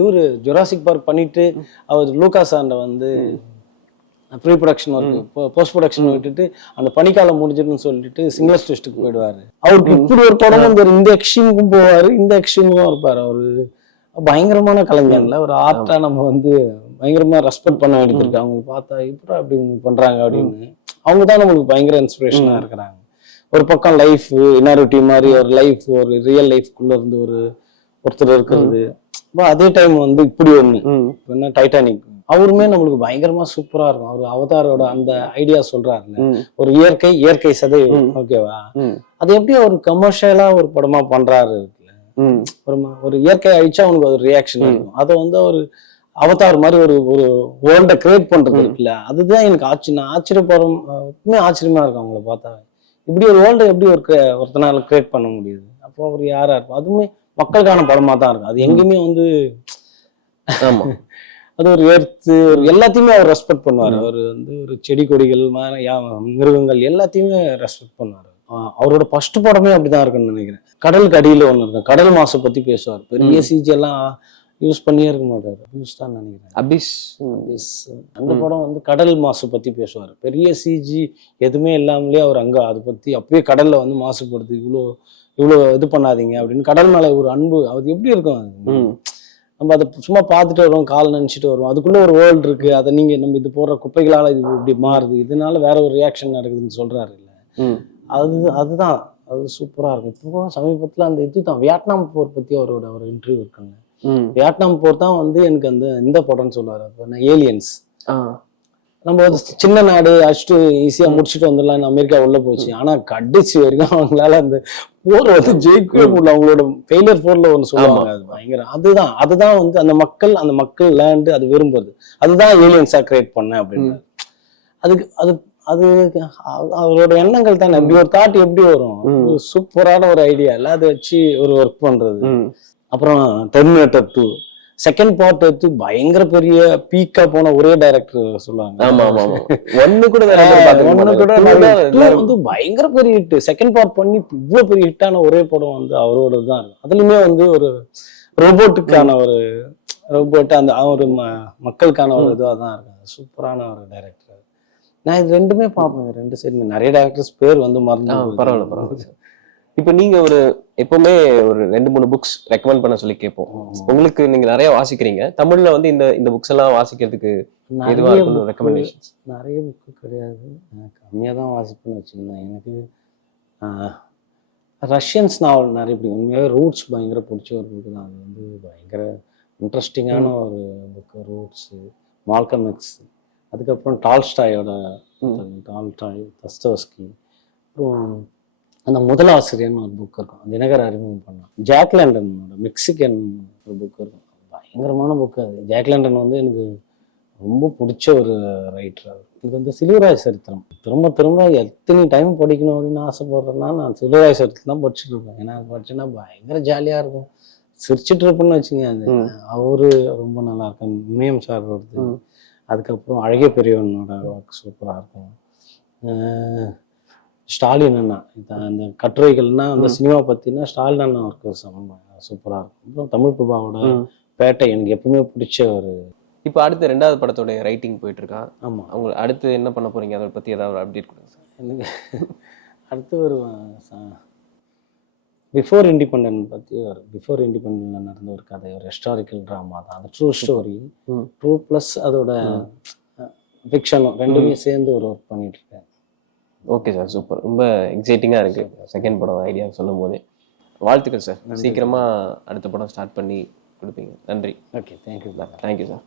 இவரு ஜுராசிக் பார்க் பண்ணிட்டு அவர் லூகாஸ் ஆண்ட வந்து pre production work, post production விட்டுட்டு அந்த பனிக்காலம் முடிஞ்சிருன்னு சொல்லிட்டு சிங்கிள் டெஸ்ட்டுக்கு போயிடுவாரு. அவருக்கு இப்படி ஒரு படம் வந்து இந்த எக்ஸ்ட்ரீமுக்கும் போவாரு, இந்த எக்ஸ்ட்ரீமுக்கும் இருப்பாரு. அவரு பயங்கரமான கலைஞர்ல ஒரு ஆர்ட்டா நம்ம வந்து பயங்கரமா ரெஸ்பெக்ட் பண்ண வேண்டியது இருக்கு. அவங்க பார்த்தா இப்படி அப்படி பண்றாங்க அப்படின்னு. அவங்க தான் நம்மளுக்கு பயங்கர இன்ஸ்பிரேஷனா இருக்கிறாங்க. ஒரு பக்கம் லைஃப் இனாரிட்டி மாதிரி ஒரு லைஃப், ஒரு ரியல் லைஃப்குள்ள இருந்து ஒருத்தர் இருக்கிறது. அதே டைம் வந்து இப்படி ஒண்ணு டைட்டானிக், அவருமே நம்மளுக்கு பயங்கரமா சூப்பரா இருக்கும். அவர் அவதாரோட அந்த ஐடியா சொல்றாருல, ஒரு இயற்கை சதை, ஓகேவா, அது எப்படி ஒரு கமர்ஷியலா ஒரு படமா பண்றாரு இருக்குல்ல. ஒரு இயற்கை அழிச்சா அவனுக்கு ஒரு ரியாக்ஷன் இருக்கும். அதை வந்து ஒரு அவதார் மாதிரி ஒரு வேர்ல்ட கிரியேட் பண்றது இருக்குல்ல. அதுதான் எனக்கு ஆச்சரியப்படுறோம், ஆச்சரியமா இருக்கும் அவங்கள பார்த்தா. இப்படி ஒரு வேர்ல்டை எப்படி ஒருத்தனால கிரியேட் பண்ண முடியுது? அப்போ அவர் யாரா இருக்கும்? அதுவுமே மக்களுக்கான படமா தான் இருக்கும். அது எங்கேயுமே வந்து ஆமா. அது ஒரு எர்த்து எல்லாத்தையுமே அவர் ரெஸ்பெக்ட் பண்ணுவார். அவர் வந்து ஒரு செடி கொடிகள் மிருகங்கள் எல்லாத்தையுமே ரெஸ்பெக்ட் பண்ணுவார். அவரோட ஃபர்ஸ்ட் படமே அப்படிதான் இருக்குன்னு நினைக்கிறேன். கடலுக்கு அடியில ஒண்ணு இருக்கும், கடல் மாசை பத்தி பேசுவார். பெரிய சிஜி எல்லாம் யூஸ் பண்ணியே இருக்க மாட்டாரு. அபிஷ் தான் நினைக்கிறேன். அபிஷ். அந்த படம் வந்து கடல் மாசு பத்தி பேசுவார். பெரிய சிஜி எதுவுமே இல்லாமலே அவர் அங்க அதை பத்தி அப்பயே கடல்ல வந்து மாசுபடுது, இவ்வளோ இது பண்ணாதீங்க அப்படின்னு கடல் மேல ஒரு அன்பு. அது எப்படி இருக்கும்? அது நம்ம அதை சும்மா பார்த்துட்டு வருவோம், கால் நினைச்சிட்டு வருவோம். அதுக்குள்ள ஒரு வேர்ல்டு இருக்கு. அதை நீங்க நம்ம இது போடுற குப்பைகளால இது இப்படி மாறுது, இதனால வேற ஒரு ரியாக்ஷன் நடக்குதுன்னு சொல்றாரு இல்ல. அதுதான் அது சூப்பரா இருக்கும். இப்போ சமீபத்துல அந்த இதுதான் வியட்நாம் போர் பத்தி அவரோட ஒரு இன்டர்வியூ இருக்குங்க. வியட்நாம் போர் தான் வந்து எனக்கு இந்த படம்னு சொல்லுவாரு, ஏலியன்ஸ். நம்ம ஒரு சின்ன நாடு அடிச்சுட்டு ஈஸியா முடிச்சுட்டு வந்துடலாம், அமெரிக்கா உள்ள போச்சு. ஆனா கடைசி வரைக்கும் அவங்களால அந்த போர் வந்து ஜெயிக்கவே முடியல. அவங்களோட ஃபெயிலியர் போர்ல ஒண்ணு சொல்லுவாங்க, அது பயங்கரம். அதுதான் வந்து அந்த மக்கள் லேண்டு அது விரும்புறது. அதுதான் ஏலியன்ஸா கிரியேட் பண்ண அப்படின்னு. அது அவரோட எண்ணங்கள் தானே. இப்படி ஒரு தாட் எப்படி வரும்? சூப்பரான ஒரு ஐடியா இல்ல, அதை வச்சு ஒரு ஒர்க் பண்றது. அப்புறம் டெர்மினேட்டர் 2 செகண்ட் பார்ட் எடுத்து பயங்கர பெரிய பீக்கா போன ஒரே டைரக்டர் சொல்லுவாங்க. ஒன்னு கூட வந்து பயங்கர பெரிய ஹிட். செகண்ட் பார்ட் பண்ணி இவ்வளவு பெரிய ஹிட்டான ஒரே படம் வந்து அவரோட தான் இருக்கும். அதுலயுமே வந்து ஒரு ரோபோட்டுக்கான ஒரு ரோபோட், அந்த ஒரு மக்களுக்கான ஒரு இதுவாக தான் இருக்கும். சூப்பரான ஒரு டைரக்டர். நான் இது ரெண்டுமே பார்ப்பேன், ரெண்டு சைடுமே. நிறைய டைரக்டர்ஸ் பேர் வந்து மறந்து. பரவாயில்ல. இப்ப நீங்க எப்பவுமே ஒரு 2-3 புக்ஸ் ரெக்கமெண்ட் பண்ண சொல்லி கேட்போம். உங்களுக்கு நீங்க நிறைய வாசிக்கிறீங்க. தமிழ்ல வந்து இந்த புக்ஸ் எல்லாம் வாசிக்கிறதுக்கு எதுவா இருக்கும் ரெக்கமெண்டேஷன்ஸ்? நிறைய புக்கு கிடையாது, கம்மியா தான் வாசிப்பேன்னு வச்சுக்கோங்களேன். எனக்கு ரஷ்யன்ஸ் நாவல் நிறைய பிடிக்கும். உண்மையாகவே ரூட்ஸ் பயங்கர பிடிச்ச ஒரு புக்கு தான். அது வந்து பயங்கர இன்ட்ரெஸ்டிங்கான ஒரு புக்கு, ரூட்ஸு, மால்கம் எக்ஸ். அதுக்கப்புறம் டால்ஸ்டாயோட தஸ்தோஸ்கி. அப்புறம் அந்த முதலாசிரியர்னு ஒரு புக் இருக்கும், தினகர் அறிமுகம் பண்ணான். ஜாக் லண்டனோட மெக்சிகன் ஒரு புக் இருக்கும், பயங்கரமான புக்கு அது. ஜாக் லண்டன் வந்து எனக்கு ரொம்ப பிடிச்ச ஒரு ரைட்டர். இது வந்து சிலுவராய் சரித்திரம். திரும்ப எத்தனை டைம் படிக்கணும் அப்படின்னு ஆசைப்படுறேன்னா நான் சிலுவராய் சரித்திரம் தான் படிச்சுட்டு இருப்பேன். ஏன்னா படிச்சேன்னா பயங்கர ஜாலியா இருக்கும், சிரிச்சுட்டு இருப்பேன்னு வச்சுங்க. அது அவரு ரொம்ப நல்லா இருக்கும். இமயம் சார் வருது. அதுக்கப்புறம் அழகிய பெரியவனோட ஒர்க் சூப்பரா இருக்கும். ஸ்டாலின் அண்ணா அந்த கட்டுரைகள்னா அந்த சினிமா பத்தினா ஸ்டாலின் அண்ணா ஒர்க் சூப்பரா இருக்கும். அப்புறம் தமிழ் பிரபாவோட பேட்டை எனக்கு எப்பவுமே பிடிச்ச ஒரு. இப்ப அடுத்து 2வது படத்தோட ரைட்டிங் போயிட்டு இருக்கா? ஆமா. அவங்க அடுத்து என்ன பண்ண போறீங்க, அதை பத்தி ஏதாவது அப்டேட் கொடுங்க சார். எனக்கு அடுத்து ஒரு பிஃபோர் இண்டிபெண்டன்ட் பத்தி ஒரு பிஃபோர் இண்டிபெண்டன்ட்ல நடந்த ஒரு கதை, ஒரு ஹிஸ்டாரிக்கல் ட்ராமா தான். அது ட்ரூ ஸ்டோரி, ட்ரூ பிளஸ் அதோட ஃபிக்ஷனும் ரெண்டுமே சேர்ந்து ஒரு ஒர்க் பண்ணிட்டு இருக்கேன். Okay sir, super. ரொம்ப எக்ஸைட்டிங்கா இருக்கு செகண்ட் படம் ஐடியா சொல்லும் போதே. வாழ்த்துக்கள் சார். சீக்கிரமா அடுத்த படம் ஸ்டார்ட் பண்ணி கொடுப்பீங்க. நன்றி. Okay, thank you. Thank you sir.